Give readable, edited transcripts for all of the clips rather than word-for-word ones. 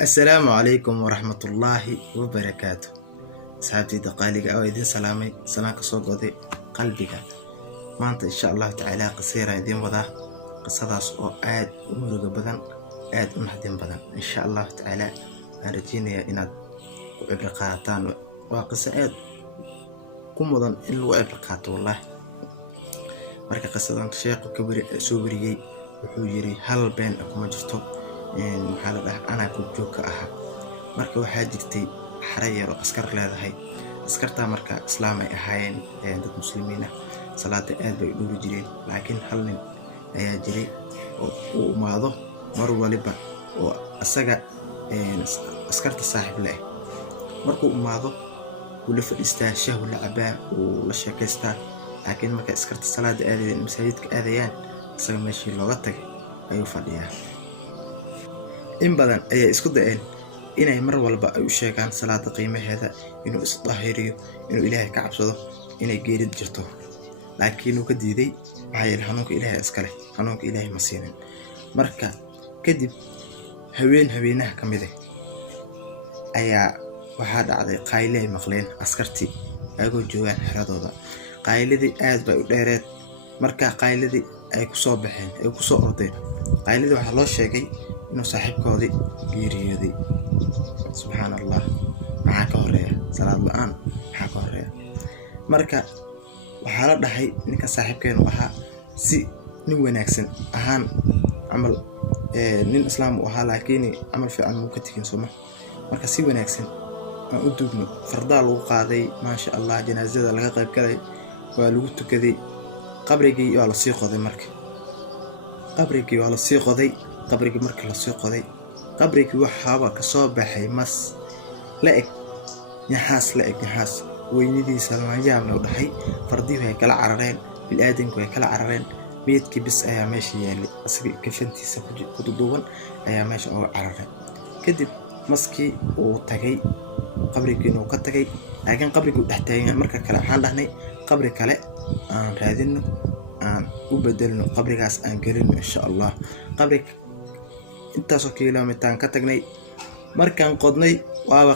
السلام عليكم ورحمة الله وبركاته. أصحابتي دقالق أو إذن سلامي سناك صوبودي قلبك ما أنت إن شاء الله تعالى قصيرة إذن وضع قصة أو آد ومرق بدن آد ونحدين بدن إن شاء الله تعالى أرجيني إن عبرقاتان وقصة آد كم وضن إلو عبرقات والله مركا قصة شيخ كبير سوبريي وحجري هل بين أكو مجرتو maxaa la dhahaa anaa ku joog ka ahaa marka waxaa jirtay xara yar oo askar leedahay askarta marka islaam ay ahaayeen dad muslimiin ah salaada aad bay u dhuri jireen laakiin hal nin ayaa jiray oo uu umaado mar waliba oo asaga askarta saaxiib leh markuu umaado wuu la fadhiistaa shaah la cabaa uu la sheekaystaa laakiin marka askarta salaada aadayeen masaajidka aadayaan asaga meeshii looga tagay ayuu fadhiyaa in badan ayaa isku da'een inay mar walba ay u sheegaan salaada qiimaheeda inuu isdaahiriyo inuu ilaahay ka cabsado inay geerid jirto laakiin uu ka diiday maxaa yeelay xanuunka ilaahay iska leh xanuunka ilaahay ma siinin marka kadib haweenaha ka mid ah ayaa waxaa dhacday qayle ay maqleen askartii ayagoo joogaan xeradooda qayladii aad bay u dheereed marka qayladii ay ku soo baxeen ay ku soo ordeen qayladii waxaa loo sheegay inuu saaxiibkoodii geeriyooday subxaanallah maxaa ka horeeya salaad la'aan maxaa ka horeeya marka waxaa la dhahay ninka saaxiibkeenu ahaa si nin wanaagsan ahaan camal nin islaam u ahaa laakiin camal fiican muu ka tegin soma marka si wanaagsan aan u duugno fardaa lagu qaaday maasha allah janaasada laga qayb galay waa lagu tukaday qabrigii waa la sii qoday marka qabrigii waa la sii qoday qabrigii markii la soo qoday qabrigii waxaaba ka soo baxay mas la eg naxaas weynidiisa la yaab loo dhahay fardii way kala carareen bil aadanku way kala carareen meedkii bis ayaa meesha yaalay asaga kafantiisa ku duuban ayaa meesha oo carareen kadib maskii uu tagay qabrigii uu ka tagay laakiin qabrigii dhex taagan marka kale waxaan dhahnay qabri kale aan raadino aan u bedelno qabrigaas aan gelino insha Allah qabrig intaasoo kiiloomitaan ka tagnay markaan qodnay waaba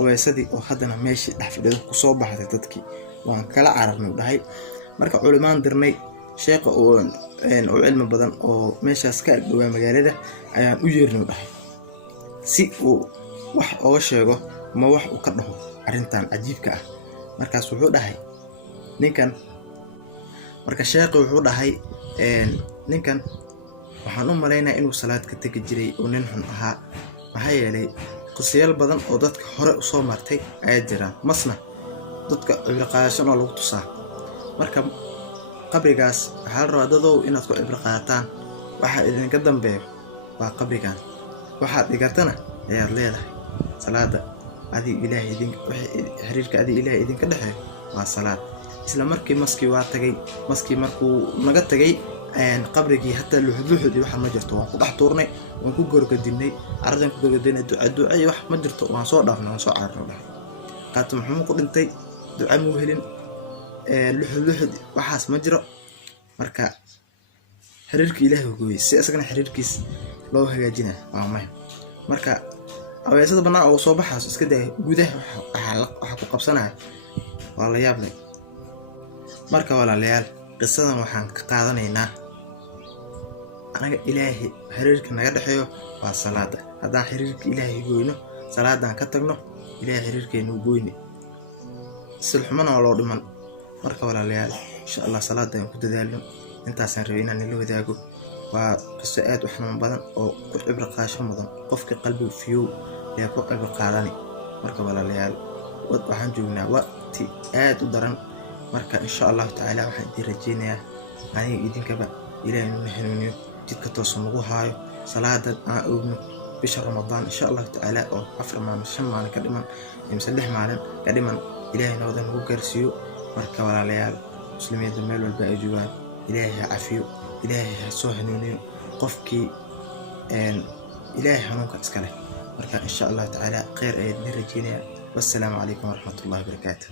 aweysadii oo haddana meeshii dhex fadhido ku soo baxday dadkii waan kala cararnay dhahay marka culimaan dirnay sheekha oo cilmi badan oo meeshaas ka dhawaa magaalada ayaan u yeernay dhahay si uu wax uga sheego ma wax uu ka dhaho arrintan cajiibka ah markaas wuxuu dhahay ninkan marka sheekhu wuxuu dhahay ninkan waxaan u maleynaa inuu salaad ka tagi jiray oo nin xun ahaa maxaa yeelay qisyaal badan oo dadka hore u soo martay ayaa jiraan masna dadka cibro qaadashan oo lagu tusaa marka qabrigaas waxaa la rabaa dadow inaad ku cibro qaadataan waxaa idinka dambeeyo waa qabrigan waxaad dhigatana ayaad leedahay salaada adii ilaahay xiriirka adii ilaahay idinka dhexeeyo waa salaad isla markii maskii waa tagay maskii markuu naga tagay qabrigii hatta luxduxdi waxa ma jirto waan ku dhax tuurnay waan ku gorgadinay aradan ku gorgadinay duca wax ma jirto waan soo dhaafnay waan soo cararnay qaatum muxuu ku dhintay duca muu helin luxduxdi waxaas ma jiro marka xiriirka ilaahay ugu weey si asagana xiriirkiis loo hagaajinaa waa ma marka aweesada banaa oo soo baxaas iska day gudaha waxa ku qabsanaa waa la yaab leh marka walaalayaal qisadan waxaan ka qaadanaynaa anaga ilaahay xiriirka naga dhaxeeyo waa salaada haddaan xiriirka ilaahay gooyno salaadaan ka tagno ilaahay xiriirkeenu gooyni sulxumana loo dhiman marka walaalayaal insha Allah salaadaan ku dadaalno intaasaan rabay inaan la wadaago waa qiso aad u xanuun badan oo ku cibro qaasho mudan qofka qalbiga fiyo ee ku cibro qaadani marka walaalayaal waxaan joognaa waqti aad u daran marka insha Allah ta'ala waxaan idin rajeynayaa aniga idinkaba ilaahay inuu hanuuniyo jidka toosan ugu haayo salaada aan oogno bisha Ramadaan insha Allah ta'ala oo 4 maalin 5 maalin ka dhiman imsa 6 maalin ka dhiman ilaahay nooda nagu gaarsiiyo marka walaalayaal muslimiinta meel walba ay joogaan ilaahay ha cafiyo ilaahay ha soo hanuuniyo qofkii ilaahay hanuunka iska leh marka insha Allah ta'ala khayr ay idin rajeynayaa wassalaamu calaykum warahmatullahi wabarakaatuh